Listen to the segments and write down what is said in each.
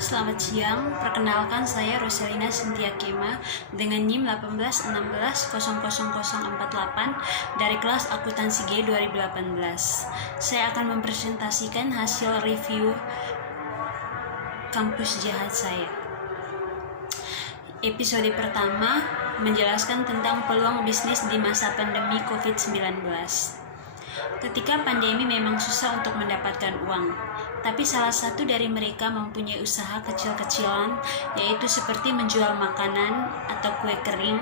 Selamat siang, perkenalkan saya Roselina Cynthia Kema dengan NIM 1816000048 dari kelas Akuntansi G 2018. Saya akan mempresentasikan hasil review kampus jahat saya. Episode pertama menjelaskan tentang peluang bisnis di masa pandemi COVID-19. Ketika pandemi memang susah untuk mendapatkan uang, tapi salah satu dari mereka mempunyai usaha kecil-kecilan, yaitu seperti menjual makanan atau kue kering.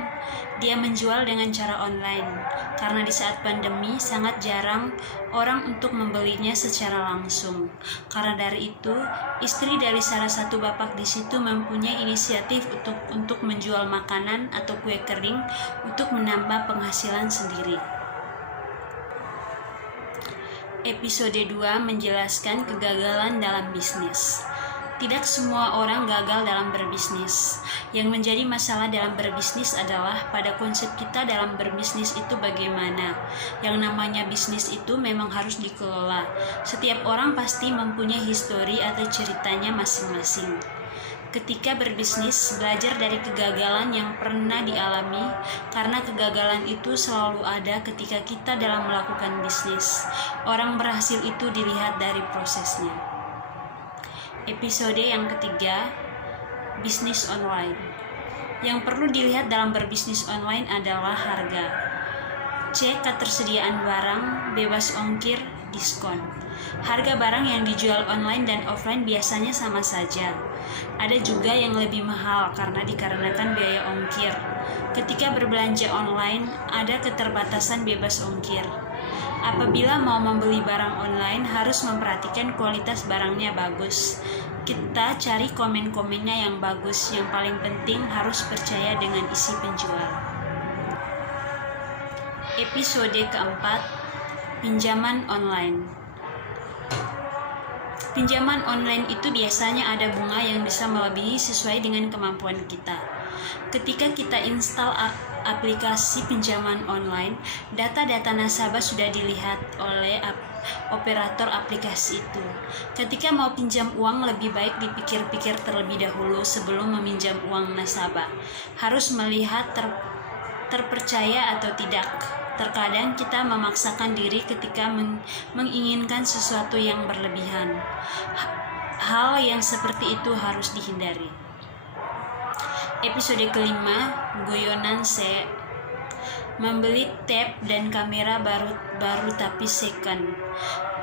Dia menjual dengan cara online, karena di saat pandemi sangat jarang orang untuk membelinya secara langsung. Karena dari itu, istri dari salah satu bapak di situ mempunyai inisiatif untuk menjual makanan atau kue kering untuk menambah penghasilan sendiri. Episode 2 menjelaskan kegagalan dalam bisnis. Tidak semua orang gagal dalam berbisnis. Yang menjadi masalah dalam berbisnis adalah pada konsep kita dalam berbisnis itu bagaimana. Yang namanya bisnis itu memang harus dikelola. Setiap orang pasti mempunyai histori atau ceritanya masing-masing. Ketika berbisnis, belajar dari kegagalan yang pernah dialami, karena kegagalan itu selalu ada ketika kita dalam melakukan bisnis. Orang berhasil itu dilihat dari prosesnya. Episode yang ketiga, bisnis online. Yang perlu dilihat dalam berbisnis online adalah harga. C. Ketersediaan barang, bebas ongkir, diskon. Harga barang yang dijual online dan offline biasanya sama saja. Ada juga yang lebih mahal dikarenakan biaya ongkir. Ketika berbelanja online, ada keterbatasan bebas ongkir. Apabila mau membeli barang online, harus memperhatikan kualitas barangnya bagus. Kita cari komen-komennya yang bagus. Yang paling penting harus percaya dengan isi penjual. Episode keempat, pinjaman online. Pinjaman online itu biasanya ada bunga yang bisa melebihi sesuai dengan kemampuan kita. Ketika kita install aplikasi pinjaman online, data-data nasabah sudah dilihat oleh operator aplikasi itu. Ketika mau pinjam uang, lebih baik dipikir-pikir terlebih dahulu sebelum meminjam uang nasabah. Harus melihat terpercaya atau tidak. Terkadang kita memaksakan diri ketika menginginkan sesuatu yang berlebihan. Hal yang seperti itu harus dihindari. Episode kelima, guyonan C. Membeli tab dan kamera baru tapi second.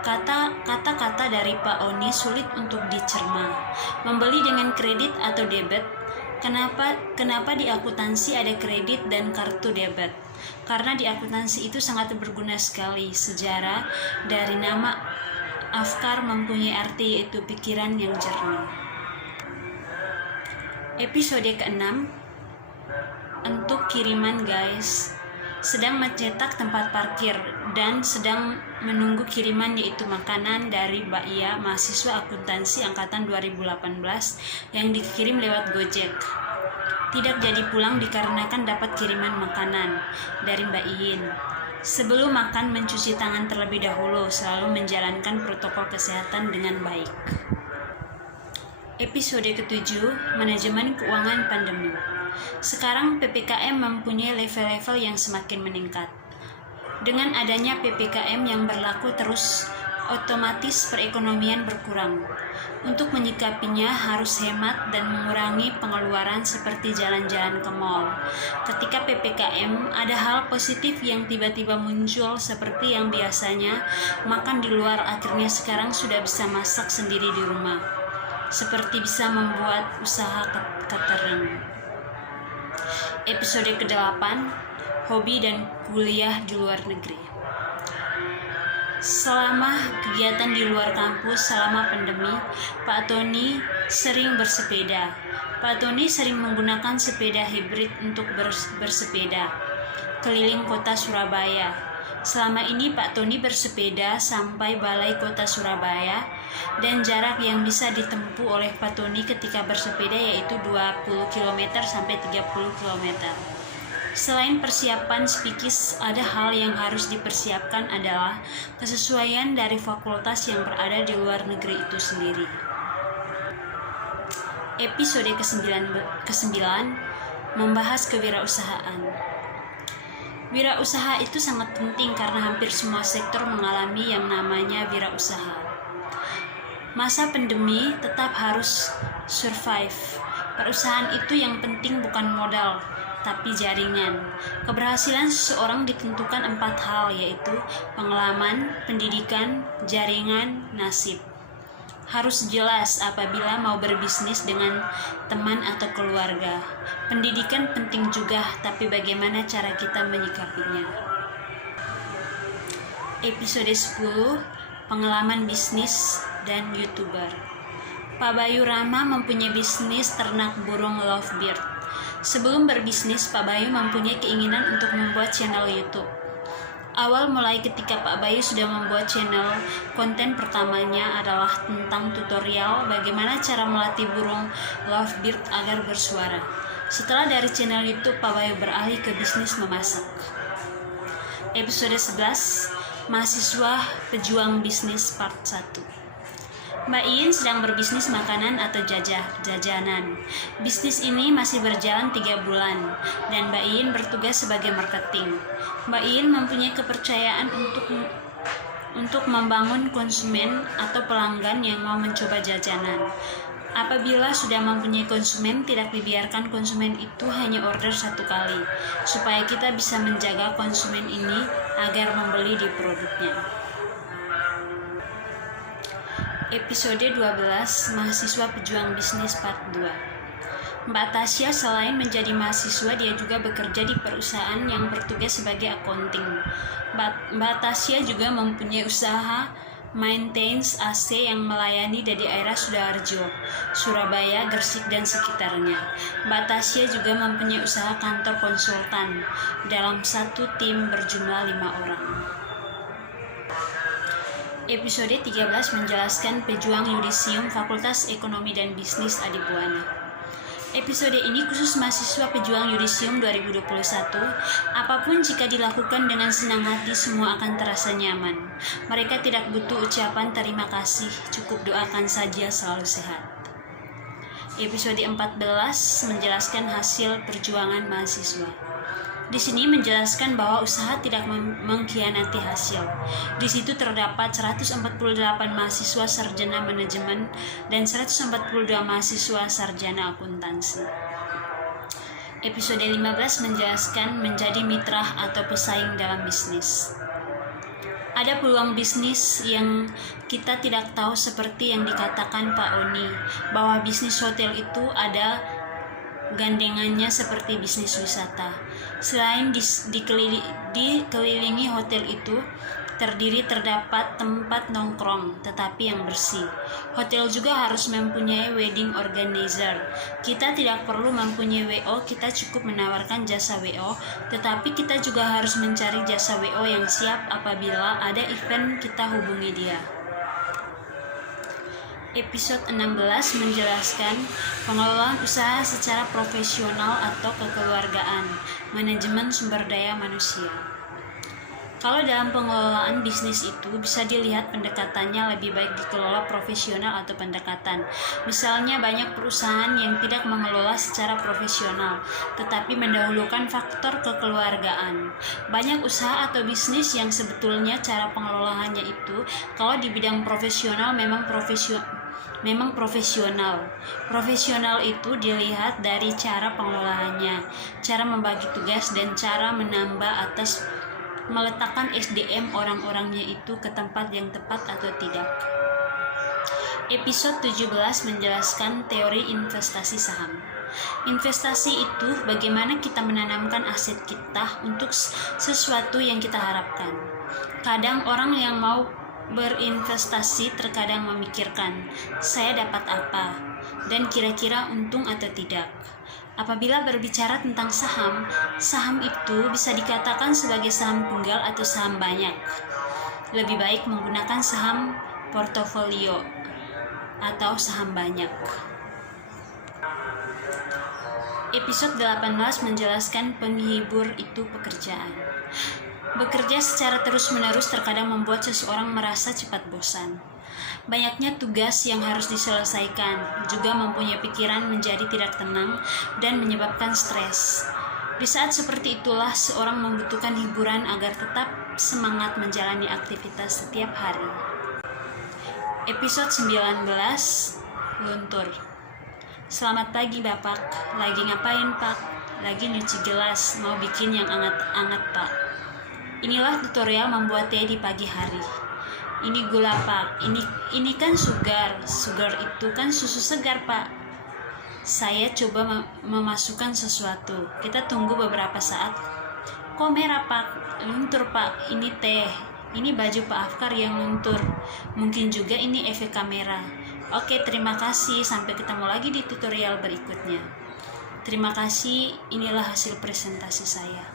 Kata-kata dari Pak Oni sulit untuk dicerna. Membeli dengan kredit atau debit. Kenapa di akuntansi ada kredit dan kartu debit? Karena di akuntansi itu sangat berguna sekali. Sejarah dari nama afkar mempunyai arti, yaitu pikiran yang jernih. Episode ke-6, untuk kiriman guys. Sedang mencetak tempat parkir dan sedang menunggu kiriman, yaitu makanan dari Mbak Ia, mahasiswa akuntansi angkatan 2018 yang dikirim lewat Gojek. Tidak jadi pulang dikarenakan dapat kiriman makanan dari Mbak Iin. Sebelum makan mencuci tangan terlebih dahulu, selalu menjalankan protokol kesehatan dengan baik. Episode ke-7, manajemen keuangan pandemi. Sekarang PPKM mempunyai level-level yang semakin meningkat. Dengan adanya PPKM yang berlaku terus, otomatis perekonomian berkurang. Untuk menyikapinya harus hemat dan mengurangi pengeluaran seperti jalan-jalan ke mal. Ketika PPKM, ada hal positif yang tiba-tiba muncul seperti yang biasanya makan di luar, akhirnya sekarang sudah bisa masak sendiri di rumah. Seperti bisa membuat usaha catering. Episode ke-8, hobi dan kuliah di luar negeri. Selama kegiatan di luar kampus selama pandemi, Pak Tony sering bersepeda. Pak Tony sering menggunakan sepeda hibrid untuk bersepeda keliling kota Surabaya. Selama ini Pak Tony bersepeda sampai Balai Kota Surabaya, dan jarak yang bisa ditempuh oleh Pak Tony ketika bersepeda yaitu 20 km sampai 30 km. Selain persiapan psikis, ada hal yang harus dipersiapkan adalah kesesuaian dari fakultas yang berada di luar negeri itu sendiri. Episode ke-9 membahas kewirausahaan. Wirausaha itu sangat penting karena hampir semua sektor mengalami yang namanya wirausaha. Masa pandemi tetap harus survive. Perusahaan itu yang penting bukan modal, tapi jaringan. Keberhasilan seseorang ditentukan 4 hal, yaitu pengalaman, pendidikan, jaringan, nasib. Harus jelas apabila mau berbisnis dengan teman atau keluarga. Pendidikan penting juga, tapi bagaimana cara kita menyikapinya. Episode 10, pengalaman bisnis dan YouTuber. Pak Bayu Rama mempunyai bisnis ternak burung lovebird. Sebelum berbisnis, Pak Bayu mempunyai keinginan untuk membuat channel YouTube. Awal mulai ketika Pak Bayu sudah membuat channel, konten pertamanya adalah tentang tutorial bagaimana cara melatih burung lovebird agar bersuara. Setelah dari channel YouTube, Pak Bayu beralih ke bisnis memasak. Episode 11, mahasiswa pejuang bisnis part 1. Mbak Iin sedang berbisnis makanan atau jajanan. Bisnis ini masih berjalan 3 bulan, dan Mbak Iin bertugas sebagai marketing. Mbak Iin mempunyai kepercayaan untuk membangun konsumen atau pelanggan yang mau mencoba jajanan. Apabila sudah mempunyai konsumen, tidak dibiarkan konsumen itu hanya order 1 kali, supaya kita bisa menjaga konsumen ini agar membeli di produknya. Episode 12, mahasiswa pejuang bisnis part 2. Mbak Tasya selain menjadi mahasiswa, dia juga bekerja di perusahaan yang bertugas sebagai accounting. Mbak Tasya juga mempunyai usaha maintenance AC yang melayani dari daerah Sudarjo, Surabaya, Gresik, dan sekitarnya. Mbak Tasya juga mempunyai usaha kantor konsultan dalam satu tim berjumlah 5 orang. Episode 13 menjelaskan pejuang yudisium Fakultas Ekonomi dan Bisnis Adibuana. Episode ini khusus mahasiswa pejuang yudisium 2021. Apapun jika dilakukan dengan senang hati, semua akan terasa nyaman. Mereka tidak butuh ucapan terima kasih, cukup doakan saja selalu sehat. Episode 14 menjelaskan hasil perjuangan mahasiswa. Di sini menjelaskan bahwa usaha tidak mengkhianati hasil. Di situ terdapat 148 mahasiswa sarjana manajemen dan 142 mahasiswa sarjana akuntansi. Episode 15 menjelaskan menjadi mitra atau pesaing dalam bisnis. Ada peluang bisnis yang kita tidak tahu, seperti yang dikatakan Pak Oni, bahwa bisnis hotel itu ada gandengannya seperti bisnis wisata. Selain dikelilingi hotel itu terdapat tempat nongkrong tetapi yang bersih. Hotel juga harus mempunyai wedding organizer. Kita tidak perlu mempunyai WO, kita cukup menawarkan jasa WO, tetapi kita juga harus mencari jasa WO yang siap apabila ada event, kita hubungi dia. Episode 16 menjelaskan pengelolaan usaha secara profesional atau kekeluargaan, manajemen sumber daya manusia. Kalau dalam pengelolaan bisnis itu bisa dilihat pendekatannya lebih baik dikelola profesional atau pendekatan. Misalnya banyak perusahaan yang tidak mengelola secara profesional, tetapi mendahulukan faktor kekeluargaan. Banyak usaha atau bisnis yang sebetulnya cara pengelolaannya itu, kalau di bidang profesional memang profesional. Profesional itu dilihat dari cara pengelolaannya, cara membagi tugas, dan cara menambah atas meletakkan SDM orang-orangnya itu ke tempat yang tepat atau tidak. Episode 17 menjelaskan teori investasi saham. Investasi itu bagaimana kita menanamkan aset kita untuk sesuatu yang kita harapkan. Kadang orang yang mau berinvestasi terkadang memikirkan, saya dapat apa, dan kira-kira untung atau tidak. Apabila berbicara tentang saham, saham itu bisa dikatakan sebagai saham tunggal atau saham banyak. Lebih baik menggunakan saham portofolio atau saham banyak. Episode 18 menjelaskan penghibur itu pekerjaan. Bekerja secara terus-menerus terkadang membuat seseorang merasa cepat bosan. Banyaknya tugas yang harus diselesaikan, juga mempunyai pikiran menjadi tidak tenang dan menyebabkan stres. Di saat seperti itulah seorang membutuhkan hiburan agar tetap semangat menjalani aktivitas setiap hari. Episode 19, Luntur. Selamat pagi Bapak, lagi ngapain Pak? Lagi nyuci gelas, mau bikin yang anget-anget Pak. Inilah tutorial membuat teh di pagi hari. Ini gula Pak, ini kan sugar itu kan susu segar Pak. Saya coba memasukkan sesuatu, kita tunggu beberapa saat. Kok merah Pak? Luntur Pak, ini teh. Ini baju Pak Afkar yang luntur. Mungkin juga ini efek kamera. Oke, terima kasih. Sampai ketemu lagi di tutorial berikutnya. Terima kasih. Inilah hasil presentasi saya.